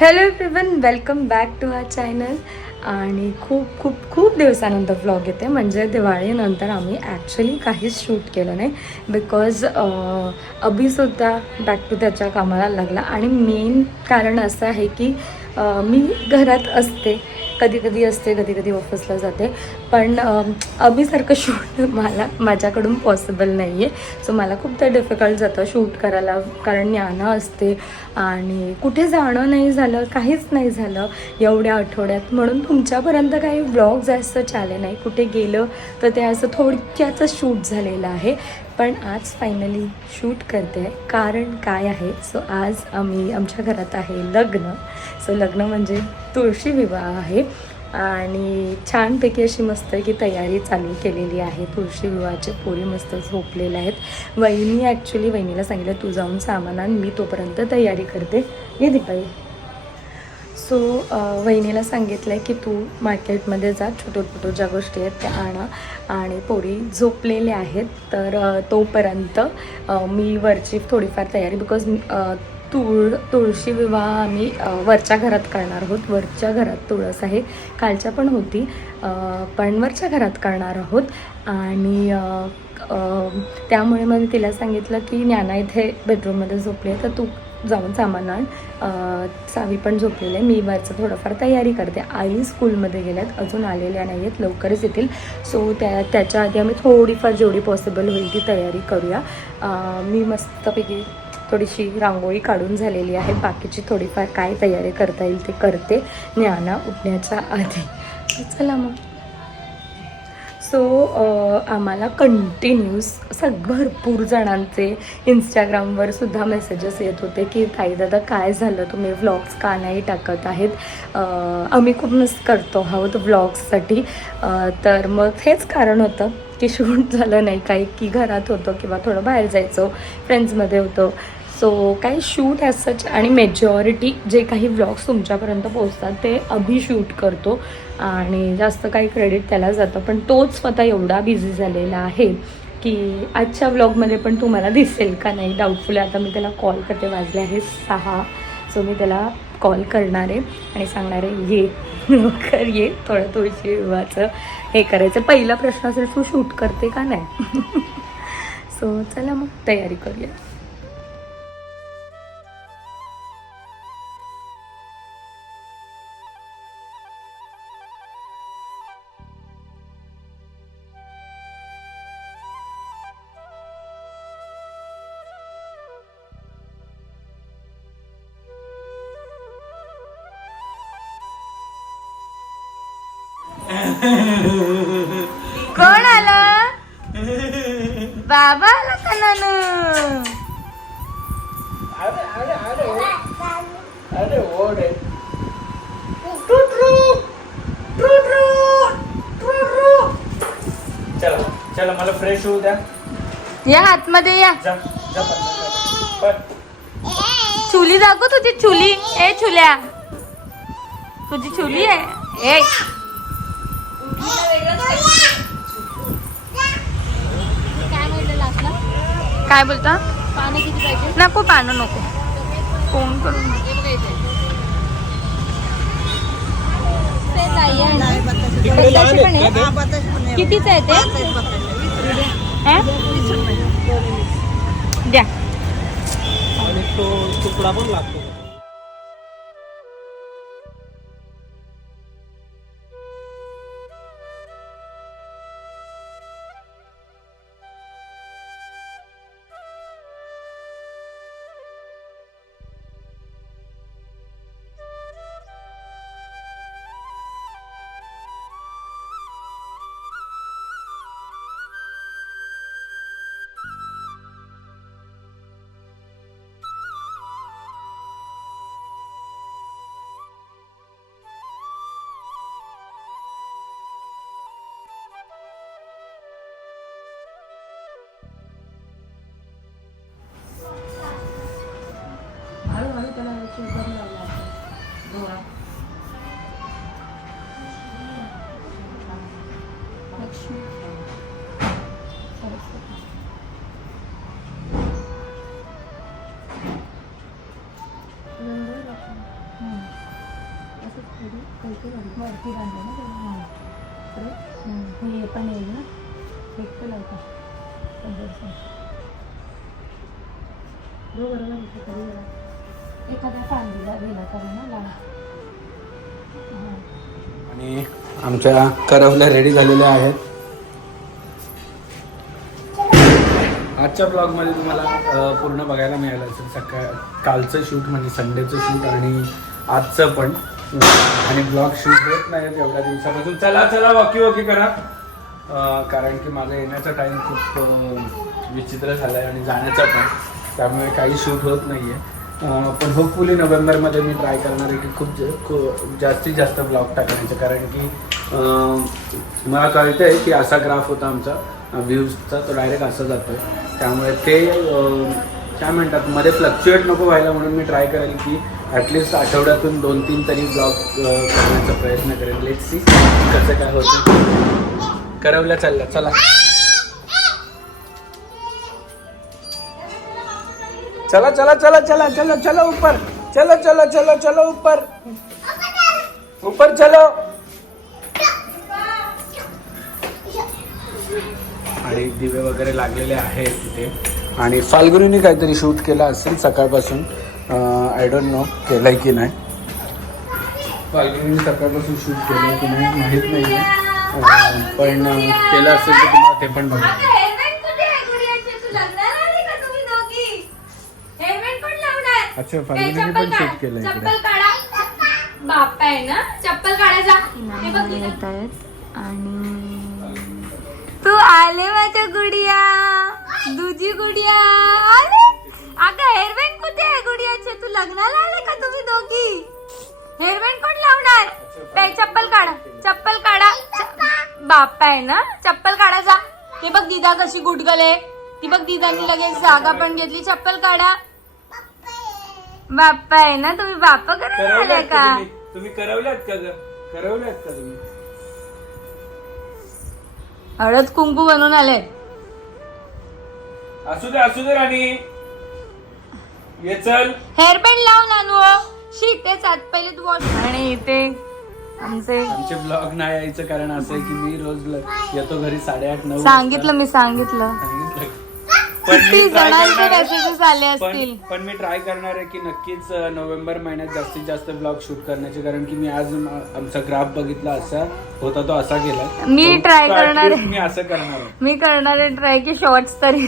hello everyone welcome back to our channel आणि खूप खूप खूप दिवसानंतर व्लॉग येते. म्हणजे दिवाळीनंतर आम्ही ॲक्च्युली काहीच शूट केलं नाही. बिकॉज अभिसुद्धा बॅक टू त्याच्या कामाला लागला. आणि मेन कारण असं आहे की मी घरात असते. कधी कधी असते कधी कधी ऑफिसला जाते. पण अम, अभिसारखं शूट मला माझ्याकडून पॉसिबल नाही आहे सो मला खूप ते डिफिकल्ट जातं शूट करायला. कारण ज्ञानं असते आणि कुठे जाणं नाही झालं काहीच नाही झालं एवढ्या आठवड्यात. म्हणून तुमच्यापर्यंत काही ब्लॉग जास्त आले नाही. कुठे गेलं तर ते असं थोडक्याचं शूट झालेलं आहे. पण आज फायनली शूट करते आहे. कारण काय आहे? सो आज आम्ही आमच्या घरात आहे लग्न. सो लग्न म्हणजे तुळशी विवाह आहे. आणि छानपैकी अशी मस्त की तयारी चालू केलेली आहे. तुळशी विवाहाचे पोरी मस्त झोपलेल्या आहेत. वहिनी ॲक्च्युली वहिनीला सांगितलं तू जाऊन सामान आण मी तोपर्यंत तयारी करते. ये दीपाई सो वहिनीला सांगितलं आहे की तू मार्केटमध्ये जा छोटो छोटो ज्या गोष्टी आहेत त्या आणा आणि पोरी झोपलेल्या आहेत. तर तोपर्यंत मी वरची थोडीफार तयारी बिकॉज तुळ तुळशी विवाह आम्ही वरच्या घरात करणार आहोत. वरच्या घरात तुळस आहे. कालच्या पण होती. पण वरच्या घरात करणार आहोत. आणि त्यामुळे मग तिला सांगितलं की ज्ञाना इथे बेडरूममध्ये झोपली आहे तर तू जाऊन सामान आण. सावी पण झोपलेली आहे. मी वरचं थोडंफार तयारी करते. आई स्कूलमध्ये गेल्यात अजून आलेल्या नाही आहेत लवकरच येतील. सो त्या त्याच्या आधी आम्ही थोडीफार जेवढी पॉसिबल होईल ती तयारी करूया. मी मस्तपैकी थोडीशी रांगोळी काढून झालेली आहे. बाकीची थोडीफार काय तयारी करता येईल ते करते ज्ञाना उठण्याच्या आधी. चला मग. सो आम्हाला कंटिन्यूस सग भरपूर जणांचे इंस्टाग्रामवर सुद्धा मेसेजेस येत होते की ताई दादा काय झालं? तुम्ही व्लॉग्स का नाही टाकत आहेत? आम्ही खूप मिस करतो आहोत व्लॉग्ससाठी तर मग हेच कारण होतं की शूट झालं नाही. काही की घरात होतो किंवा थोडं बाहेर जायचो फ्रेंड्समध्ये होतो. सो काही शूट ॲज सच आणि मेजॉरिटी जे काही व्लॉग्स तुमच्यापर्यंत पोहोचतात ते अभि शूट करतो. आणि जास्त काही क्रेडिट त्याला जातं. पण तोच स्वतः एवढा बिझी झालेला आहे की आजच्या व्लॉगमध्ये पण तुम्हाला दिसेल का नाही? डाऊटफुल आहे. आता मी त्याला कॉल करते. वाजले आहे सहा. सो मी त्याला कॉल करणार आहे आणि सांगणार आहे ये लवकर ये. थोडं तुळशी विवाहाचं हे करायचं. पहिला प्रश्न असेल तू शूट करते का नाही? सो चला मग तयारी करूया. बाबा आला का नानू? चला चला मला फ्रेश होऊ द्या. या आतमध्ये या. जा जा. चुली दाखव तुझी चुली. ए चुल्या. तुझी चुली आहे. ए. काय बोलता? नको पानं नको. फोन करून कितीच आहे ते? हा? द्या. आणि तो तुकडा पण लागतो. आणि आमच्या करवल्या रेडी झालेल्या आहेत. आजच्या ब्लॉगमध्ये तुम्हाला पूर्ण बघायला मिळालं असेल. सकाळ कालचं शूट म्हणजे संडेचं शूट आणि आजचं पण. आणि ब्लॉग शूट होत नाही एवढ्या दिवसापासून. चला चला वॉकी वॉकी करा. कारण की माझा येण्याचा टाईम खूप विचित्र झाला आहे आणि जाण्याचा पण. त्यामुळे काही शूट होत नाही आहे पण होपफुली नोव्हेंबरमध्ये मी ट्राय करणार आहे की खूप ज- जास्तीत जास्त ब्लॉग टाकण्याचे कारण की मला कळतं आहे की असा ग्राफ होता आमचा व्ह्यूजचा तो डायरेक्ट असा जातो त्यामुळे ते काय म्हणतात मध्ये फ्लक्च्युएट नको व्हायला म्हणून मी ट्राय करेल की ॲटलिस्ट आठवड्यातून दोन तीन तरी ब्लॉग करण्याचा प्रयत्न करेल लेट सी कसं काय होतं. करवल्या चालल्या चला. चला चला चला चला चलो चलो ऊपर. चलो चलो चलो चलो ऊपर. ऊपर चलो. आणि दिवे वगैरे लागलेले आहेत तिथे. आणि फाल्गुनीने काहीतरी शूट केलं असेल सकाळपासून. आय डोंट नो केलंय की नाही. फाल्गुनीने सकाळपासून शूट केलंय की नाही माहीत नाही आहे पण केलं असेल तर तुम्हाला ते पण बघा. अच्छा, फाल्गुनीने चप्पल पण काढ. केलंय इकडे. चप्पल काढा. बाप आहे ना चप्पल काढा जा हे बघ. येत आहेत आणि तू आले माझ्या गुडिया तुझी गुडिया. आले? अगं हेअरबँड कुठे आहे गुडियाचे? तू लग्नाला आले का तुम्ही दोघी? हेअरबँड कोण लावणार? ते चप्पल काढा चप्पल काढा. च- बाप आहे ना चप्पल काढा जा हे बघ दिदा कशी गुडगले. ती बघ दिदानी लगेच जागा पण घेतली. चप्पल काढा. बाप्पा आहे ना तुम्ही बाप्पा करायला करवल्यात का का? तुम्ही? तुम्ही करवल्यात का ग? करवल्यात का तुम्ही? हळद कुंकू बनवून आले. असू दे असू दे राणी. ये चल. हेअरबँड लावून आणू शी तेच आत पहिले तू वॉश आणि इथे आमचे आमचे ब्लॉग नाही यायचं कारण असं आहे की मी रोज ल- येतो घरी साडेआठ नऊ सांगितलं मी सांगितलं. वाजता. पण मी किती try जणांचे करणार. आहे- मेसेजेस आले पण असतील. पण मी ट्राय करणार आहे की नक्कीच अं, नोव्हेंबर महिन्यात जास्तीत जास्त ब्लॉग शूट करण्याचे. कारण की मी आज म- आमचा ग्राफ बघितला असा होता तो असा गेला. मी तो- try तो करणार least आहे. मी असं करणार आहे. मी करणार आहे ट्राय की शॉर्ट्स तरी.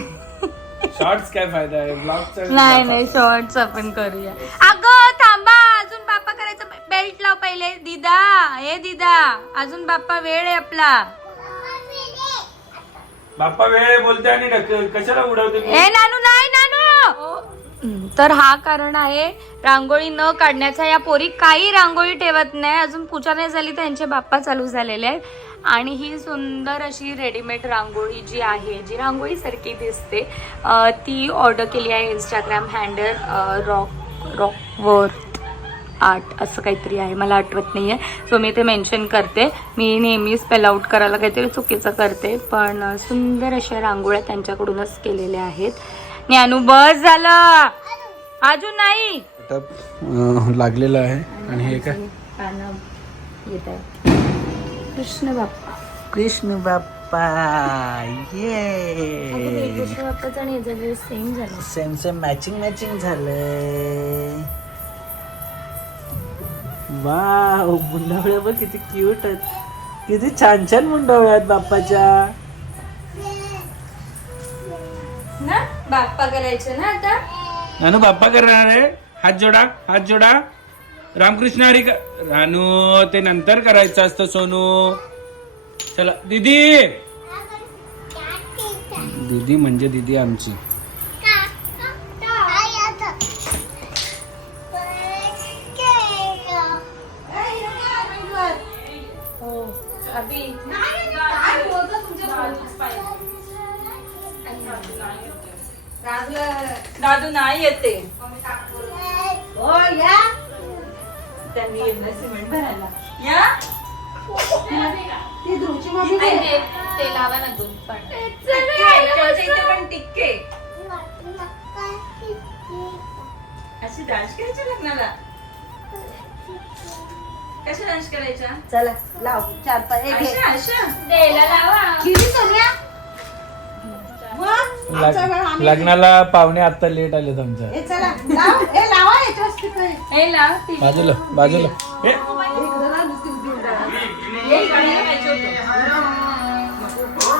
शॉर्ट्स काय फायदा आहे? ब्लॉगचा नाही नाही शॉर्ट्स आपण करूया. अगं थांबा अजून बाप्पा करायचं. बेल्ट लाव पहिले. दिदा हे दिदा अजून बाप्पा वेळ आहे आपला. बाप्पा वेळ बोलते आणि ढक- कशाला उडवते ए नानू नाही नानू! तर हा कारण आहे रांगोळी न काढण्याचा. या पोरी काही रांगोळी ठेवत नाही. अजून पूजा नाही झाली तर यांचे बाप्पा चालू झालेले आहेत. आणि ही सुंदर अशी रेडीमेड रांगोळी जी आहे जी रांगोळी सारखी दिसते ती ऑर्डर केली आहे Instagram handle rock Rockworth art असं काहीतरी आहे. मला आठवत नाही आहे सो मी ते मेन्शन करते. मी नेहमी स्पेल आउट करायला काहीतरी चुकीचं करते. पण सुंदर अशा रांगोळ्या त्यांच्याकडूनच केलेल्या आहेत. ज्ञानू बस झालं. अजून नाही. लागलेलं आहे. आणि हे काय? पानं येत आहे. कृष्ण बाप्पा. कृष्ण बाप्पा. ये कृष्ण बाप्पाचा आणि सेम झाला. सेम सेम मॅचिंग मॅचिंग झालंय. वाव मुंडावळ्या बघ किती क्यूट आहेत. किती छान छान मुंडावळ्या आहेत बाप्पाच्या. ना बाप्पा करायचे ना आता? नानू बाप्पा करणार आहे. हात जोडा हात जोडा. रामकृष्ण हरी का रानू ते नंतर करायचं असतं सोनू. चला दीदी. दीदी म्हणजे दीदी आमची. ते लावा ना दूध पण. टिक्के अशी डान्स करायच्या लग्नाला? कशा डान्स करायच्या? चला लाव. चार पाच एक अशा अशा द्यायला लावा. किती सोन्या? मग आमचा वेळ आम्ही- लग्नाला पाहुणे आता लेट आले तुमच्या हे चला लाव. हे लावा याच्यावर स्पीकर हे लाव ती बाजूला बाजूला.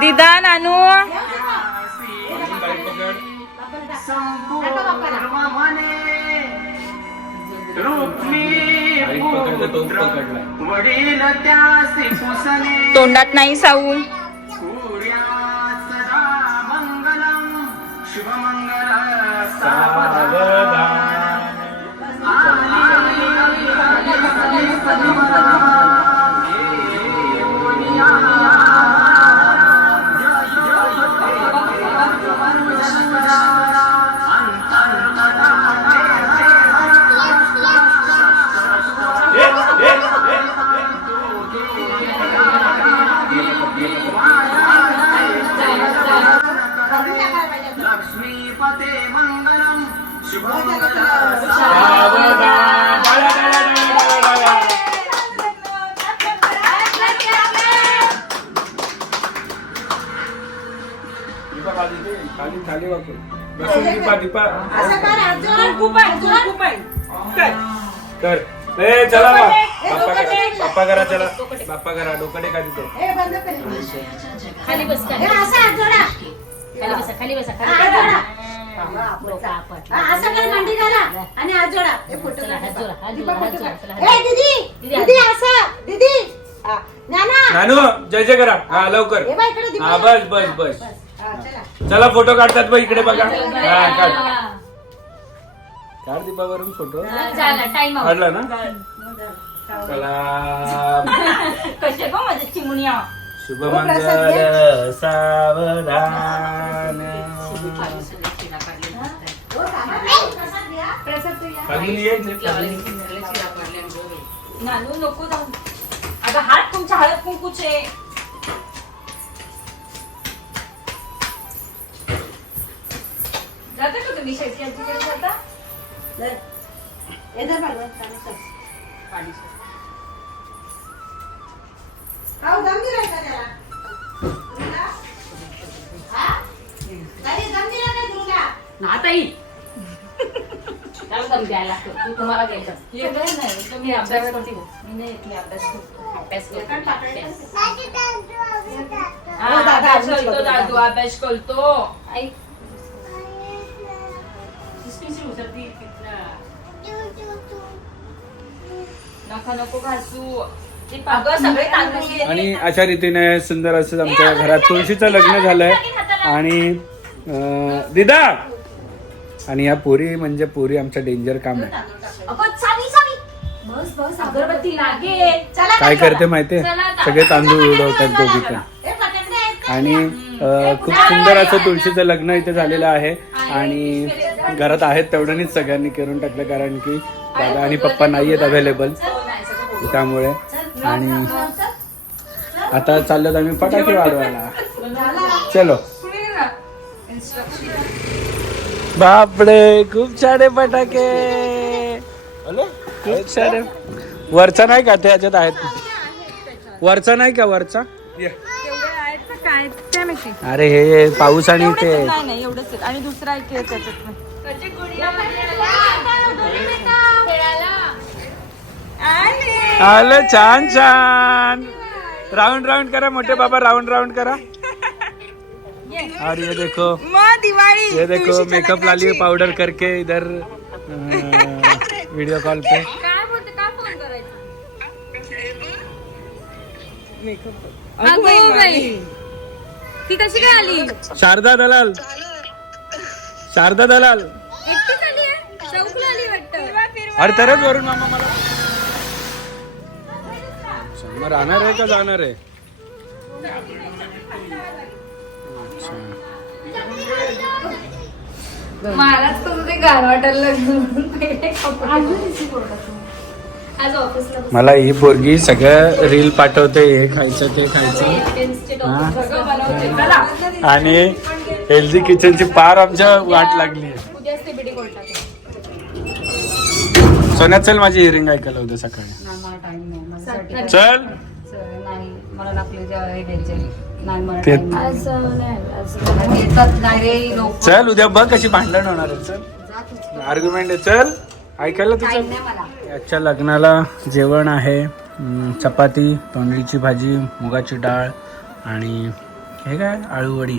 दिदा नानू वडील तोंडात नाही साऊ शुभमंगल खाली खाली वाकून. बसून दीपा दीपा असं कर अर्जुन खूप आहे अर्जुन खूप आहे. कर. ए चला बा. बाप्पा डोकं करा टेक. बाप्पा करा चला. बाप्पा करा डोकं टेका तिथे हे बंद कर. खाली बस हे खाली असं हात जोडा खाली बसा खाली बसा हा, खाली हात जोडा बसा. डोकं आपट. हा, असं कर मांडी घाला. आणि हात जोडा हे फोटो चला, हात जोडा, हात दीपा जोडा, हात फोटो जोडा, काढ. चला, हात ए दीदी दीदी, दीदी असं. दीदी. हा, ज्ञाना नानू जय जय करा हा लवकर. हे बघ इकडे दीपा हा बस बस बस. चला फोटो काढतात बघ इकडे बघा. हा काढ. काढ दीपावरून फोटो. टाइम काढला ना? चला. कसे गो माझे चिमण्या? शुभमंगल सावधान. या. नानू नको जाऊ. अगं हात तुमच्या हळद कुंकूचे. हे दम दिला का त्याला? हा? त्याला दम द्यायला लागतो. तू तुम्हाला द्यायचं. एवढं नाही तुम्ही अभ्यास करते. मी नाही येत, मी अभ्यास करतो. अभ्यास करतो. अभ्यास. हा, हो, दादा, अभ्यास अभ्यास करतो करतो. दादू अभ्यास करतो. नका नको घासू. ते अगं सगळे तांदूळ गेले. आणि अशा रीतीने सुंदर असं आमच्या घरात तुळशीचं लग्न झालंय. आणि अं, दिदा! आणि या पोरी म्हणजे पोरी आमच्या डेंजर काम आहे. अगं चावी चावी बस बस अगरबत्ती लागेल. चला काय करते माहितीये? सगळे तांदूळ उडवतात दोघी पण? आणि अं, खूप सुंदर असं तुळशीचं लग्न इथे झालेलं आहे. आणि घरात आहेत तेवढ्यानीच सगळ्यांनी करून टाकलं कारण की दादा आणि पप्पा नाही आहेत अवेलेबल त्यामुळे. आणि आता चाललो आम्ही फटाके वाढवायला. चलो. बापडे खूप छान फटाके. खूप छान वरचा नाही का? त्याच्यात आहेत. वरचा नाही का वरचा? अरे हे पाऊस आणि ते. नाही नाही एवढंच आणि दुसरा एक त्याच्यात. आले आलं छान छान. राऊंड राऊंड करा मोठे बाबा राऊंड राऊंड करा. और ये देखो दिवाळी ये देखो मेकअप लाली पाउडर करके इधर वीडियो कॉल पे. काय बोलते काय फोन करायचा? अगं बाई. ती कशी काय आली? शारदा दलाल. शारदा दलाल. अरे तरच वरून मामा मला मग राहणार आहे का जाणार आहे? अच्छा. मलाच कसं ते गार वाटायला आज ऑफिसला मला ही पोरगी सगळं रील पाठवते हे खायचं ते खायचं. हा? आणि हेल्दी किचनची पार आमच्या वाट लागली आहे. सोन्यात चल माझी हिअरिंग ऐकायला होतं सकाळी. मला टाइम नाही. माझ्यासाठी चल. नाही मला लागले जे द्यायचे नाही मला ते- time नाही. आज नाही आज येतात नाही. रे लोक. चल उद्या बघ कशी भांडण होणार आहे. चल. आर्ग्युमेंट आहे. चल. ऐकायला तुझं नाही मला. याच्या लग्नाला जेवण आहे. अं, चपाती तोंडलीची भाजी मुगाची डाळ आणि हे काय? आळूवडी.